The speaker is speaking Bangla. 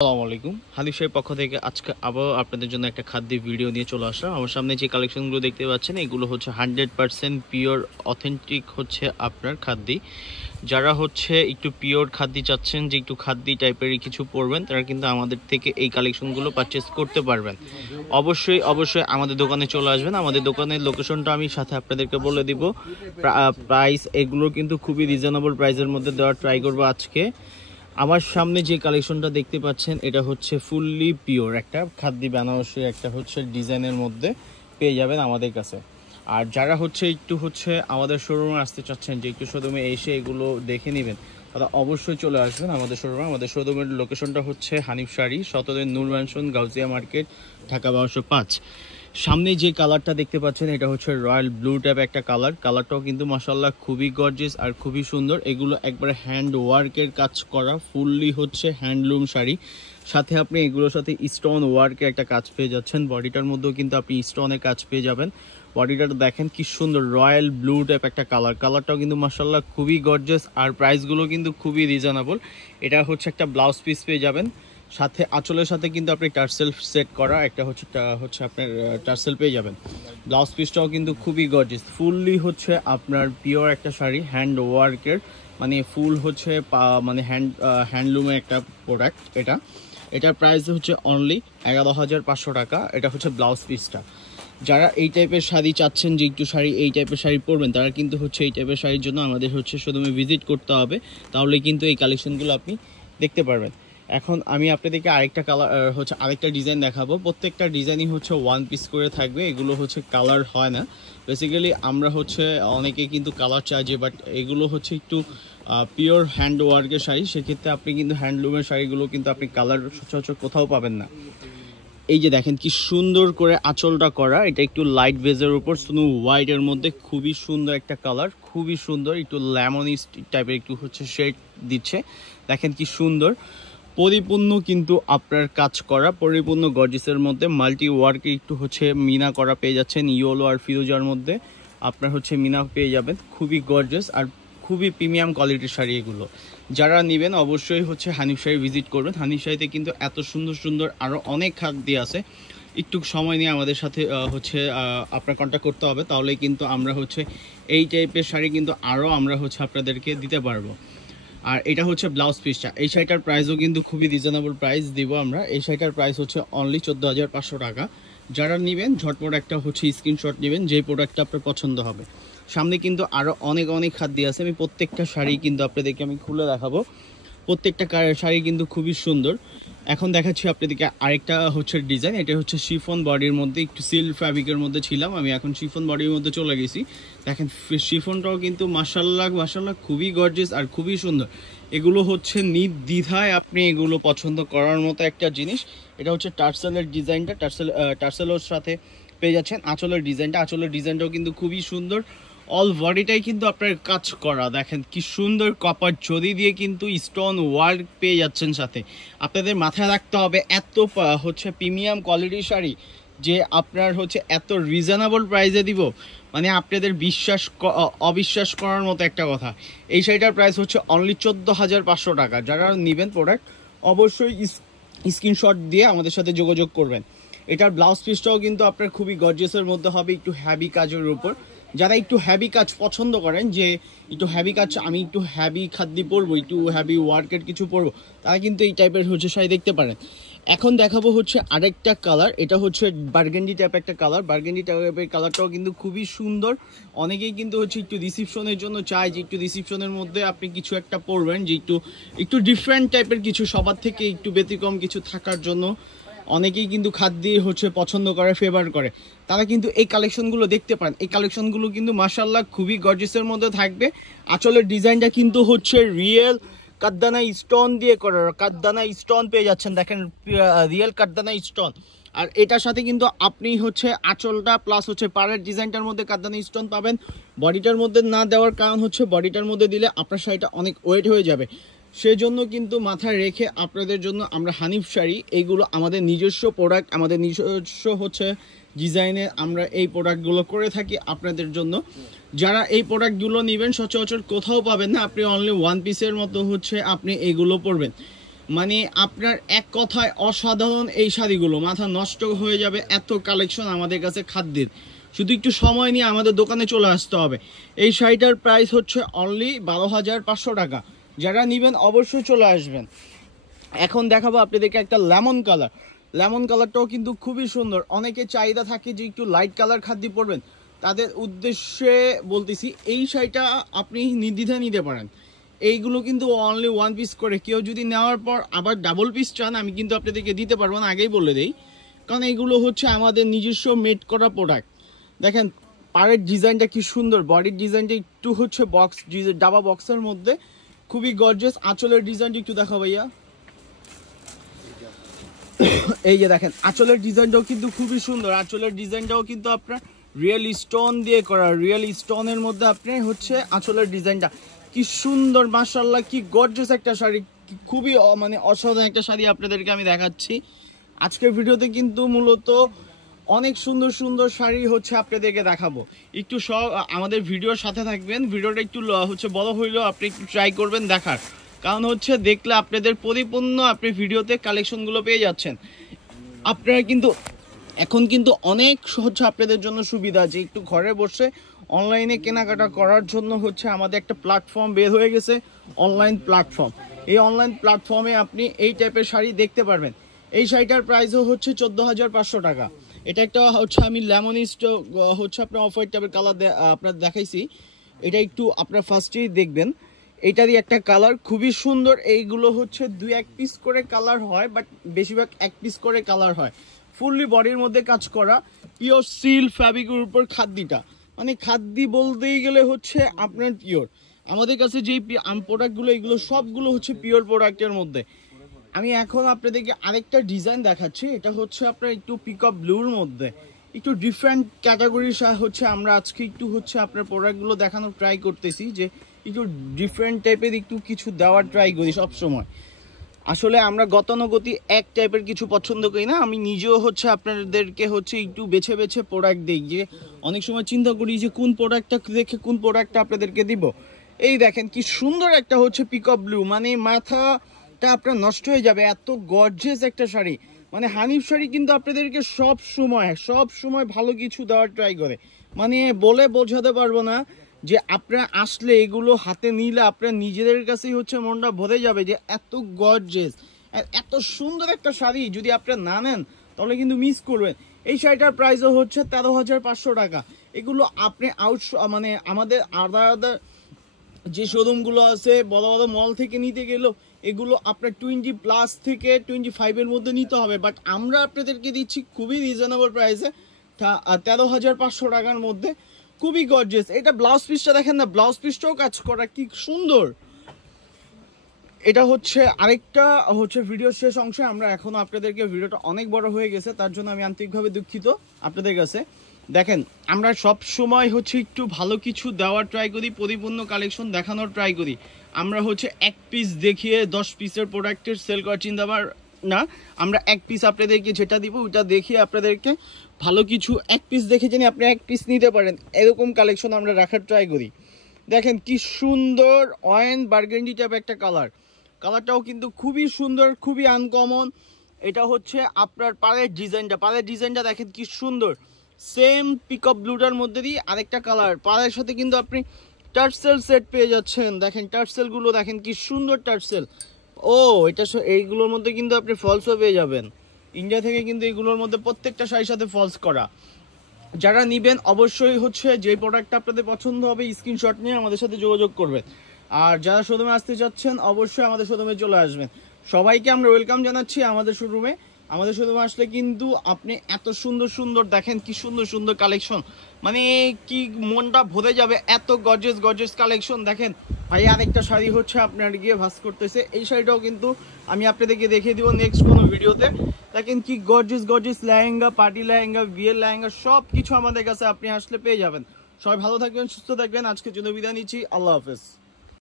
আসসালামু আলাইকুম। হানিফ শাড়ির পক্ষ থেকে আজকে আবার আপনাদের জন্য একটা খাদ্যের ভিডিও নিয়ে চলে আসলাম। আমার সামনে যে কালেকশনগুলো দেখতে পাচ্ছেন এগুলো হচ্ছে 100% পিওর অথেন্টিক হচ্ছে আপনার খাদ্য। যারা হচ্ছে একটু পিওর খাদ্য চাচ্ছেন, যে একটু খাদ্য টাইপেরই কিছু পরবেন, তারা কিন্তু আমাদের থেকে এই কালেকশনগুলো পারচেস করতে পারবেন। অবশ্যই আমাদের দোকানে চলে আসবেন। আমাদের দোকানের লোকেশনটা আমি সাথে আপনাদেরকে বলে দিব। প্রাইস এগুলো কিন্তু খুবই রিজনেবল প্রাইসের মধ্যে দেওয়ার ট্রাই করবো আজকে। আমার সামনে যে কালেকশনটা দেখতে পাচ্ছেন এটা হচ্ছে ফুললি পিওর একটা খাদ্য বেনারসি একটা হচ্ছে ডিজাইনের মধ্যে পেয়ে যাবেন আমাদের কাছে। আর যারা হচ্ছে একটু হচ্ছে আমাদের শোরুমে আসতে চাচ্ছেন, যে একটু শোরুমে এসে এগুলো দেখে নেবেন, তারা অবশ্যই চলে আসবেন আমাদের শোরুমে। আমাদের শোরুমের লোকেশনটা হচ্ছে হানিফ শাড়ি, সতদের নূর ম্যানশন, গাউজিয়া মার্কেট, ঢাকা 1205। সামনে যে কালারটা দেখতে পাচ্ছেন এটা হচ্ছে রয়্যাল ব্লু টাইপ একটা কালারটাও কিন্তু মাশাআল্লাহ খুবই গর্জিয়াস আর খুবই সুন্দর। এগুলো একবারে হ্যান্ড ওয়ার্কের কাজ করা, ফুললি হচ্ছে হ্যান্ডলুম শাড়ি। সাথে আপনি এগুলোর সাথে স্টোন ওয়ার্কের একটা কাজ পেয়ে যাচ্ছেন। বডিটার মধ্যেও কিন্তু আপনি স্টোনের কাজ পেয়ে যাবেন। বডিটা দেখেন কি সুন্দর, রয়্যাল ব্লু টাইপ একটা কালারটাও কিন্তু মাশাআল্লাহ খুবই গর্জিয়াস। আর প্রাইসগুলো কিন্তু খুবই রিজনেবল। এটা হচ্ছে একটা ব্লাউজ পিস পেয়ে যাবেন, সাথে আঁচলের সাথে কিন্তু আপনি টার্সেল সেট করা একটা হচ্ছে আপনার টার্সেল পেয়ে যাবেন। ব্লাউজ পিসটাও কিন্তু খুবই গর্জিয়াস, ফুললি হচ্ছে আপনার পিওর একটা শাড়ি, হ্যান্ড ওয়ার্কের, মানে ফুল হচ্ছে মানে হ্যান্ডলুমের একটা প্রোডাক্ট। এটার প্রাইস হচ্ছে অনলি 11,500 টাকা। এটা হচ্ছে ব্লাউজ পিসটা। যারা এই টাইপের শাড়ি চাচ্ছেন, যে একটু এই টাইপের শাড়ি পরবেন, তারা কিন্তু হচ্ছে এই টাইপের শাড়ির জন্য আমাদের হচ্ছে শোরুমে ভিজিট করতে হবে, তাহলে কিন্তু এই কালেকশনগুলো আপনি দেখতে পারবেন। এখন আমি আপনাদেরকে আরেকটা ডিজাইন দেখাবো। প্রত্যেকটা ডিজাইনই হচ্ছে ওয়ান পিস করে থাকবে, এগুলো হচ্ছে কালার হয় না। বেসিক্যালি আমরা হচ্ছে অনেকে কিন্তু কালার চাইছে, বাট এগুলো হচ্ছে একটু পিওর হ্যান্ড ওয়ার্কের শাড়ি। সেক্ষেত্রে আপনি কিন্তু হ্যান্ডলুমের শাড়িগুলো কিন্তু আপনি কালার সচরাচর কোথাও পাবেন না। এই যে দেখেন কি সুন্দর করে আঁচলটা করা, এটা একটু লাইট বেজের উপর স্নো হোয়াইটের মধ্যে খুবই সুন্দর একটা কালার, খুবই সুন্দর। একটু লেমনিস টাইপের একটু হচ্ছে শেড দিচ্ছে, দেখেন কি সুন্দর। পরিপূর্ণ কিন্তু আপনার কাজ করা, পরিপূর্ণ গর্জিসের মধ্যে মাল্টি ওয়ার্কে একটু হচ্ছে মিনা করা পেয়ে যাচ্ছেন। ইয়েলো আর ফিরোজার মধ্যে আপনার হচ্ছে মিনা পেয়ে যাবেন, খুবই গর্জিয়াস আর খুবই প্রিমিয়াম কোয়ালিটির শাড়ি এগুলো। যারা নেবেন অবশ্যই হচ্ছে হানিফ শাড়ি ভিজিট করবেন। হানিফ শাড়িতে কিন্তু এত সুন্দর সুন্দর আরও অনেক খাদ্য আছে। একটু সময় নিয়ে আমাদের সাথে হচ্ছে আপনার কন্ট্যাক্ট করতে হবে, তাহলে কিন্তু আমরা হচ্ছে এই টাইপের শাড়ি কিন্তু আরও আমরা হচ্ছে আপনাদেরকে দিতে পারবো। আর এটা হচ্ছে ব্লাউজ পিসটা। এই শাড়িটার প্রাইসও কিন্তু খুবই রিজনেবল প্রাইস দিব আমরা। এই শাড়িটার প্রাইস হচ্ছে অনলি 14,500 টাকা। যারা নেবেন ঝটপট একটা হচ্ছে স্ক্রিনশট নেবেন, যে প্রোডাক্টটা আপনার পছন্দ হবে। সামনে কিন্তু আরও অনেক খাদ্য আছে, আমি প্রত্যেকটা শাড়ি কিন্তু আপনাদেরকে আমি খুলে দেখাবো। প্রত্যেকটা শাড়ি কিন্তু খুবই সুন্দর। এখন দেখাচ্ছি আপনাদেরকে আরেকটা হচ্ছে ডিজাইন। এটা হচ্ছে শিফন বডির মধ্যে, একটু সিল্ক ফ্যাব্রিকের মধ্যে ছিলাম, আমি এখন শিফন বডির মধ্যে চলে গেছি। দেখেন শিফনটাও কিন্তু মাশাআল্লাহ খুবই গর্জিয়াস আর খুবই সুন্দর। এগুলো হচ্ছে নির্দ্বিধায় আপনি এগুলো পছন্দ করার মতো একটা জিনিস। এটা হচ্ছে টার্সেলের ডিজাইনটা, টার্সেলের সাথে পেয়ে যাচ্ছেন আঁচলের ডিজাইনটাও কিন্তু খুবই সুন্দর। অল বডিটাই কিন্তু আপনার কাজ করা, দেখেন কি সুন্দর কপার জরি দিয়ে কিন্তু স্টোন ওয়ার্ক পেয়ে যাচ্ছেন সাথে। আপনাদের মাথায় রাখতে হবে এত হচ্ছে প্রিমিয়াম কোয়ালিটির শাড়ি, যে আপনার হচ্ছে এত রিজনেবল প্রাইসে দিব, মানে আপনাদের অবিশ্বাস করার মতো একটা কথা। এই শাড়িটার প্রাইস হচ্ছে অনলি 14,500 টাকা। যারা নেবেন প্রোডাক্ট অবশ্যই স্ক্রিনশট দিয়ে আমাদের সাথে যোগাযোগ করবেন। এটার ব্লাউজ পিসটাও কিন্তু আপনার খুবই গর্জিয়াসের মধ্যে হবে, একটু হ্যাভি কাজের উপর। যারা একটু হ্যাভি কাজ পছন্দ করেন, যে একটু হ্যাভি কাজ, আমি একটু হ্যাভি খাদ্য পরবো, একটু হ্যাভি ওয়ার্কের কিছু পরবো, তারা কিন্তু এই টাইপের হচ্ছে শাড়ি দেখতে পারেন। এখন দেখাবো হচ্ছে আরেকটা কালার। এটা হচ্ছে বার্গেন্ডি টাইপ একটা কালার। বার্গেন্ডি টাইপের কালারটাও কিন্তু খুবই সুন্দর। অনেকেই কিন্তু হচ্ছে একটু রিসিপশনের জন্য চায়, যে একটু রিসিপশনের মধ্যে আপনি কিছু একটা পরবেন, যে একটু ডিফারেন্ট টাইপের কিছু, সবার থেকে একটু ব্যতিক্রম কিছু থাকার জন্য অনেকেই কিন্তু খাদ্য হচ্ছে পছন্দ করে, ফেভার করে। তারা কিন্তু এই কালেকশনগুলো দেখতে পারেন। এই কালেকশনগুলো কিন্তু মাশাআল্লাহ খুবই গর্জিয়াসের মধ্যে থাকবে। আঁচলের ডিজাইনটা কিন্তু হচ্ছে রিয়েল কাঠদানা স্টোন দিয়ে করা, কাঠদানা স্টোন পেয়ে যাচ্ছেন, দেখেন রিয়েল কাঠদানা স্টোন। আর এটার সাথে কিন্তু আপনি হচ্ছে আঁচলটা প্লাস হচ্ছে পাড়ের ডিজাইনটার মধ্যে কাঠদানা স্টোন পাবেন। বডিটার মধ্যে না দেওয়ার কারণ হচ্ছে বডিটার মধ্যে দিলে আপনার শাড়িটা অনেক ওয়েট হয়ে যাবে। সেই জন্য কিন্তু মাথায় রেখে আপনাদের জন্য আমরা হানিফ শাড়ি, এইগুলো আমাদের নিজস্ব প্রোডাক্ট, আমাদের নিজস্ব হচ্ছে ডিজাইনে আমরা এই প্রোডাক্টগুলো করে থাকি আপনাদের জন্য। যারা এই প্রোডাক্টগুলো নেবেন সচরাচর কোথাও পাবেন না, আপনি অনলি ওয়ান পিসের মতো হচ্ছে আপনি এইগুলো পরবেন। মানে আপনার এক কথায় অসাধারণ এই শাড়িগুলো, মাথা নষ্ট হয়ে যাবে এত কালেকশন আমাদের কাছে খাদ্যের। শুধু একটু সময় নিয়ে আমাদের দোকানে চলে আসতে হবে। এই শাড়িটার প্রাইস হচ্ছে অনলি 12,500 টাকা। যারা নেবেন অবশ্যই চলে আসবেন। এখন দেখাবো আপনাদেরকে একটা লেমন কালার। লেমন কালারটাও কিন্তু খুবই সুন্দর। অনেকে চাহিদা থাকে যে একটু লাইট কালার খাদ্য পরবেন, তাদের উদ্দেশ্যে বলতেছি এই শাড়িটা আপনি নির্দ্বিধায় নিতে পারেন। এইগুলো কিন্তু অনলি 1 পিস করে, কেউ যদি নেওয়ার পর আবার ডাবল পিস চান আমি কিন্তু আপনাদেরকে দিতে পারবো না, আগেই বলে দেই, কারণ এইগুলো হচ্ছে আমাদের নিজস্ব মেড করা প্রোডাক্ট। দেখেন পাড়ের ডিজাইনটা কি সুন্দর, বডির ডিজাইনটা একটু হচ্ছে বক্স ডাবা বক্সের মধ্যে, খুবই গর্জিয়াস। আঁচলের ডিজাইনটা একটু দেখো ভাইয়া, এই যে দেখেন আঁচলের ডিজাইনটাও কিন্তু খুবই সুন্দর। আঁচলের ডিজাইনটাও কিন্তু আপনার রিয়েল স্টোন দিয়ে করা, রিয়েল স্টোনের মধ্যে আপনি হচ্ছে আঁচলের ডিজাইনটা কি সুন্দর, মাশাআল্লাহ কি গর্জিয়াস একটা শাড়ি, খুবই মানে অসাধারণ একটা শাড়ি আপনাদেরকে আমি দেখাচ্ছি আজকের ভিডিওতে। কিন্তু মূলত অনেক সুন্দর সুন্দর শাড়ি হচ্ছে আপনাদেরকে দেখাবো। একটু সব আমাদের ভিডিওর সাথে থাকবেন, ভিডিওটা একটু হচ্ছে বড় হইলেও আপনি একটু ট্রাই করবেন দেখার, কারণ হচ্ছে দেখলে আপনাদের পরিপূর্ণ আপনি ভিডিওতে কালেকশনগুলো পেয়ে যাচ্ছেন। আপনারা কিন্তু এখন কিন্তু অনেক হচ্ছে আপনাদের জন্য সুবিধা আছে, একটু ঘরে বসে অনলাইনে কেনাকাটা করার জন্য হচ্ছে আমাদের একটা প্ল্যাটফর্ম বের হয়ে গেছে, অনলাইন প্ল্যাটফর্ম। এই অনলাইন প্ল্যাটফর্মে আপনি এই টাইপের শাড়ি দেখতে পারবেন। এই শাড়িটার প্রাইসও হচ্ছে 14,500 টাকা। এটা একটা হচ্ছে আমি লেমনিস্ট হচ্ছে আপনার অফ হোয়াইট টাইপের কালার আপনার দেখাইছি, এটা একটু আপনার ফার্স্টেই দেখবেন। এটারই একটা কালার খুবই সুন্দর। এইগুলো হচ্ছে 2-1 পিস করে কালার হয়, বাট বেশিরভাগ 1 পিস করে কালার হয়। ফুললি বডির মধ্যে কাজ করা, পিওর সিল ফ্যাব্রিকের উপর খাদ্যিটা, মানে খাদ্যি বলতেই গেলে হচ্ছে আপনার পিওর। আমাদের কাছে যেই প্রোডাক্টগুলো এগুলো সবগুলো হচ্ছে পিওর প্রোডাক্টের মধ্যে। আমি এখন আপনাদেরকে আরেকটা ডিজাইন দেখাচ্ছি, এটা হচ্ছে আপনার একটু পিকআপ ব্লুর মধ্যে, একটু ডিফারেন্ট ক্যাটাগরির হচ্ছে আমরা আজকে একটু হচ্ছে আপনার প্রোডাক্টগুলো দেখানোর ট্রাই করতেছি, যে একটু ডিফারেন্ট টাইপের একটু কিছু দেওয়ার ট্রাই করি সবসময়। আসলে আমরা গতানুগতিক এক টাইপের কিছু পছন্দ করি না, আমি নিজেও হচ্ছে আপনাদেরকে হচ্ছে একটু বেছে বেছে প্রোডাক্ট দিই, যে অনেক সময় চিন্তা করি যে কোন প্রোডাক্টটা দেখে কোন প্রোডাক্টটা আপনাদেরকে দিব। এই দেখেন কি সুন্দর একটা হচ্ছে পিকআপ ব্লু, মানে মাথাটা আপনার নষ্ট হয়ে যাবে, এত গর্জিয়াস একটা শাড়ি। মানে হানিফ শাড়ি কিন্তু আপনাদেরকে সব সময় ভালো কিছু দেওয়ার ট্রাই করে, মানে বলে বোঝাতে পারবো না, যে আপনারা আসলে এগুলো হাতে নিলে আপনার নিজেদের কাছেই হচ্ছে মনটা ভরে যাবে, যে এত গর্জিয়াস এত সুন্দর একটা শাড়ি যদি আপনারা না নেন তাহলে কিন্তু মিস করবেন। এই শাড়িটার প্রাইসও হচ্ছে 13,500 টাকা। এগুলো আপনি মানে আমাদের আলাদা যে শোরুমগুলো আছে বড় বড় মল থেকে নিতে গেলেও এগুলো আপনার 20+ থেকে 25-এর মধ্যে নিতে হবে, বাট আমরা আপনাদেরকে দিচ্ছি খুবই রিজনেবল প্রাইসে 13,500 টাকার মধ্যে, খুবই গর্জিয়াস। এটা ব্লাউজ পিসটা দেখেন না, ব্লাউজ পিসটাও কাজ করা কি সুন্দর। এটা হচ্ছে আরেকটা হচ্ছে ভিডিও শেষ অংশে, আমরা এখনো আপনাদেরকে ভিডিওটা অনেক বড় হয়ে গেছে, তার জন্য আমি আন্তরিকভাবে দুঃখিত আপনাদের কাছে। দেখেন আমরা সব সময় হচ্ছে একটু ভালো কিছু দেওয়ার ট্রাই করি, পরিপূর্ণ কালেকশন দেখানোর ট্রাই করি। আমরা হচ্ছে 1 পিস দেখিয়ে 10 পিসের প্রোডাক্টের সেল করার চিন্তা না, আমরা 1 পিস আপনাদেরকে যেটা দিব ওটা দেখিয়ে আপনাদেরকে ভালো কিছু 1 পিস দেখে জানি আপনি 1 পিস নিতে পারেন, এরকম কালেকশন আমরা রাখার ট্রাই করি। দেখেন কি সুন্দর ওয়াইন বার্গেন্ডি টাইপ একটা কালারটাও কিন্তু খুবই সুন্দর, খুবই আনকমন। এটা হচ্ছে আপনার পাড়ের ডিজাইনটা দেখেন কি সুন্দর, সেম পিকআপ ব্লুটার মধ্যে দিয়ে আরেকটা কালার, পাড়ের সাথে কিন্তু আপনি টার্সেল সেট পেয়ে যাচ্ছেন। দেখেন টার্সেলগুলো দেখেন কি সুন্দর টার্সেল। এটা এইগুলোর মধ্যে কিন্তু আপনি ফলসও পেয়ে যাবেন, ইন্ডিয়া থেকে কিন্তু এইগুলোর মধ্যে প্রত্যেকটা শাড়ির সাথে ফলস করা। যারা নেবেন অবশ্যই হচ্ছে যে প্রোডাক্টটা আপনাদের পছন্দ হবে স্ক্রিনশট নিয়ে আমাদের সাথে যোগাযোগ করবেন। আর যারা শোরুমে আসতে চাচ্ছেন অবশ্যই আমাদের শোরুমে চলে আসবেন। সবাইকে আমরা ওয়েলকাম জানাচ্ছি আমাদের শোরুমে। আমাদের শোরুমে আসলে কিন্তু আপনি এত সুন্দর দেখেন কি সুন্দর কালেকশন, মানে কি মনটা ভরে যাবে, এত গর্জিয়াস কালেকশন। দেখেন ভাই আরেকটা শাড়ি হচ্ছে আপনার গিয়ে ভাস করতেছে, এই শাড়িটাও কিন্তু আমি আপনাদেরকে দেখিয়ে দিব নেক্সট কোনো ভিডিওতে। দেখেন কি গর্জিয়াস লেহেঙ্গা, পার্টি লেহেঙ্গা, বিয়ের লেহেঙ্গা সব কিছু আমাদের কাছে আপনি আসলে পেয়ে যাবেন। সবাই ভালো থাকবেন, সুস্থ থাকবেন, আজকের জন্য বিদায় নিচ্ছি, আল্লাহ হাফেজ।